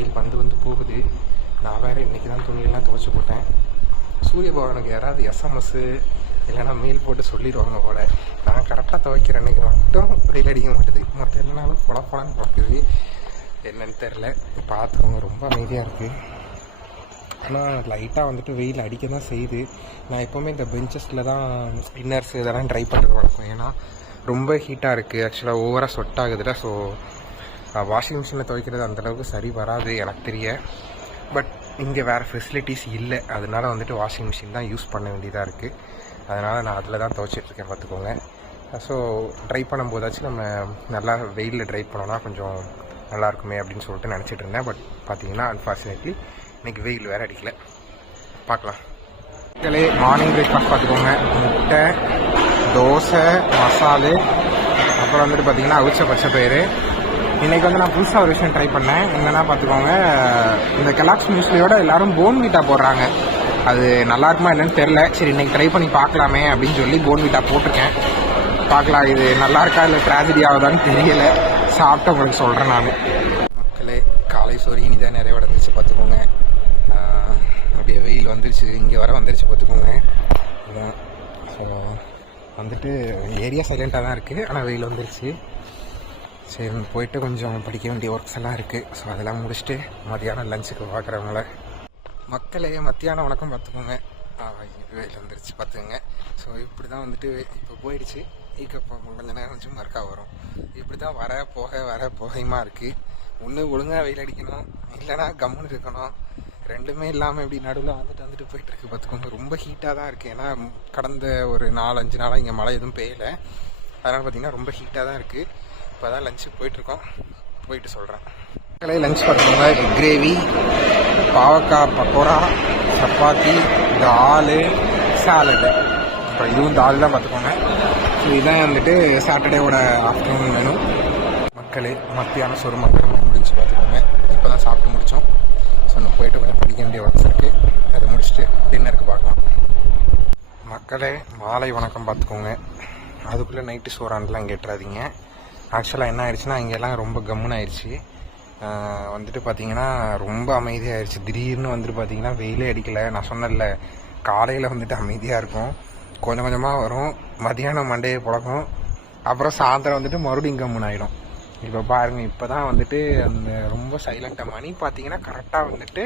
வெயில் வந்து போகுது. நான் வேறு இன்றைக்கி தான் துணியெல்லாம் துவைச்சி போட்டேன். சூரிய பகவானுக்கு யாராவது எஸ்எம்எஸ்ஸு இல்லைனா மெயில் போட்டு சொல்லிடுவாங்க போல். நான் கரெக்டாக துவைக்கிற அன்றைக்கி மட்டும் வெயில் அடிக்க மாட்டேது. மற்ற எல்லானாலும் புலப்பலான்னு பார்க்குது. என்னன்னு தெரில. பார்த்துக்கோங்க, ரொம்ப அமைதியாக இருக்குது. ஆனால் லைட்டாக வந்துட்டு வெயில் அடிக்க தான் செய்யுது. நான் எப்போவுமே இந்த பெஞ்சஸில் தான் இன்னர்ஸ் இதெல்லாம் ட்ரை பண்ணுறது வழக்கம். ஏன்னா ரொம்ப ஹீட்டாக இருக்குது. ஆக்சுவலாக ஓவராக சொட் ஆகுதுல. ஸோ வாஷிங் மிஷினில் துவைக்கிறது அந்தளவுக்கு சரி வராது எனக்கு தெரிய. பட் இங்கே வேறு ஃபெசிலிட்டிஸ் இல்லை. அதனால வந்துட்டு வாஷிங் மிஷின் தான் யூஸ் பண்ண வேண்டியதாக இருக்குது. அதனால் நான் அதில் தான் துவைச்சிட்ருக்கேன், பார்த்துக்கோங்க. ஸோ ட்ரை பண்ணும்போதாச்சும் நம்ம நல்லா வெயிலில் ட்ரை பண்ணோன்னா கொஞ்சம் நல்லாயிருக்குமே அப்படின்னு சொல்லிட்டு நினச்சிட்டு இருந்தேன். பட் பார்த்தீங்கன்னா அன்ஃபார்ச்சுனேட்லி இன்றைக்கி வெயில் வேறு அடிக்கல. பார்க்கலாம். மக்களே, மார்னிங் பிரேக்ஃபாஸ்ட் பார்த்துக்கோங்க. முட்டை, தோசை, மசாலு, அப்புறம் வந்துட்டு பார்த்திங்கன்னா அவிச்ச பச்சை பயிறு. இன்றைக்கி வந்து நான் புதுசாக ஒரு விஷயம் ட்ரை பண்ணேன். என்னென்னா பார்த்துக்கோங்க, இந்த கெலாக்ஸ் மியூஸ்லியோட எல்லோரும் போன்விட்டா போடுறாங்க. அது நல்லாயிருக்குமா என்னன்னு தெரில. சரி, இன்றைக்கி ட்ரை பண்ணி பார்க்கலாமே அப்படின்னு சொல்லி போன்விட்டா போட்டிருக்கேன். பார்க்கலாம் இது நல்லா இருக்கா இல்லை ட்ராஜடி ஆகுதான்னு தெரியலை. சாப்பிட்டு உங்களுக்கு சொல்கிறேன் நான். மக்களே, காலை சோறு இனிதான் நிறைவடைஞ்சிச்சு, பார்த்துக்கோங்க. அப்படியே வெயில் வந்துருச்சு, இங்கே வர வந்துருச்சு, பார்த்துக்கோங்க. இதுதான். ஸோ வந்துட்டு ஏரியா சைலண்ட்டாக தான் இருக்குது, ஆனால் வெயில் வந்துருச்சு. சரி, போயிட்டு கொஞ்சம் படிக்க வேண்டிய ஒர்க்ஸ் எல்லாம் இருக்குது. ஸோ அதெல்லாம் முடிச்சுட்டு மதியானம் லஞ்சுக்கு பார்க்குறவங்கள. மக்களே, மத்தியானம் வணக்கம், பார்த்துக்கோங்க. வெயில் வந்துருச்சு, பார்த்துக்கோங்க. ஸோ இப்படி தான் வந்துட்டு இப்போ போயிடுச்சு. இப்போ கொஞ்சம் நேரம் சும்மா இருக்கா வரும். இப்படி தான் வர போகையுமா இருக்குது. ஒன்று ஒழுங்காக வெயில் அடிக்கணும், இல்லைனா கம்முன்னு இருக்கணும். ரெண்டுமே இல்லாமல் இப்படி நடுவில் வந்துட்டு போயிட்டுருக்கு, பார்த்துக்கோங்க. ரொம்ப ஹீட்டாக தான் இருக்குது. ஏன்னா கடந்த ஒரு 4-5 நாளாக இங்கே மழை எதுவும் பெய்யலை. அதனால் பார்த்திங்கன்னா ரொம்ப ஹீட்டாக தான் இருக்குது. இப்போ தான் லஞ்சுக்கு போயிட்டுருக்கோம், போயிட்டு சொல்கிறேன். லஞ்ச் பார்த்துக்கோங்க. எக் கிரேவி, பாவக்காய் பக்கோடா, சப்பாத்தி, தால், சாலடு. அப்புறம் இதுவும் தால் தான், பார்த்துக்கோங்க. ஸோ இதுதான் வந்துட்டு சாட்டர்டேவோட ஆஃப்டர்நூன் மெனு. மக்களே, மத்தியான சோறு மத்தியானம் முடிஞ்சு, பார்த்துக்கோங்க. இப்போ தான் சாப்பிட்டு முடித்தோம். ஸோ நான் போயிட்டு கொஞ்சம் படிக்க வேண்டிய ஒர்க்ஸ் இருக்குது. அதை முடிச்சுட்டு டின்னருக்கு பார்க்கலாம். மக்களே, மாலை வணக்கம், பார்த்துக்கோங்க. அதுக்குள்ளே நைட்டு சோறான்லாம் கேட்டுறாதீங்க. ஆக்சுவலாக என்ன ஆயிடுச்சுன்னா, இங்கெல்லாம் ரொம்ப கம்முன்னு ஆயிடுச்சு. வந்துட்டு பார்த்திங்கன்னா ரொம்ப அமைதியாகிடுச்சு. திடீர்னு வந்துட்டு பார்த்திங்கன்னா வெயிலே அடிக்கலை. நான் சொன்னேன்ல, காலையில் வந்துட்டு அமைதியாக இருக்கும், கொஞ்சம் கொஞ்சமாக வரும், மதியானம் மண்டையை புழக்கும், அப்புறம் சாயந்தரம் வந்துட்டு மறுபடியும் கம்முன்னு ஆகிடும். இப்போ பாருங்கள், இப்போ தான் வந்துட்டு அந்த ரொம்ப சைலண்ட்டாக மணி பார்த்திங்கன்னா கரெக்டாக வந்துட்டு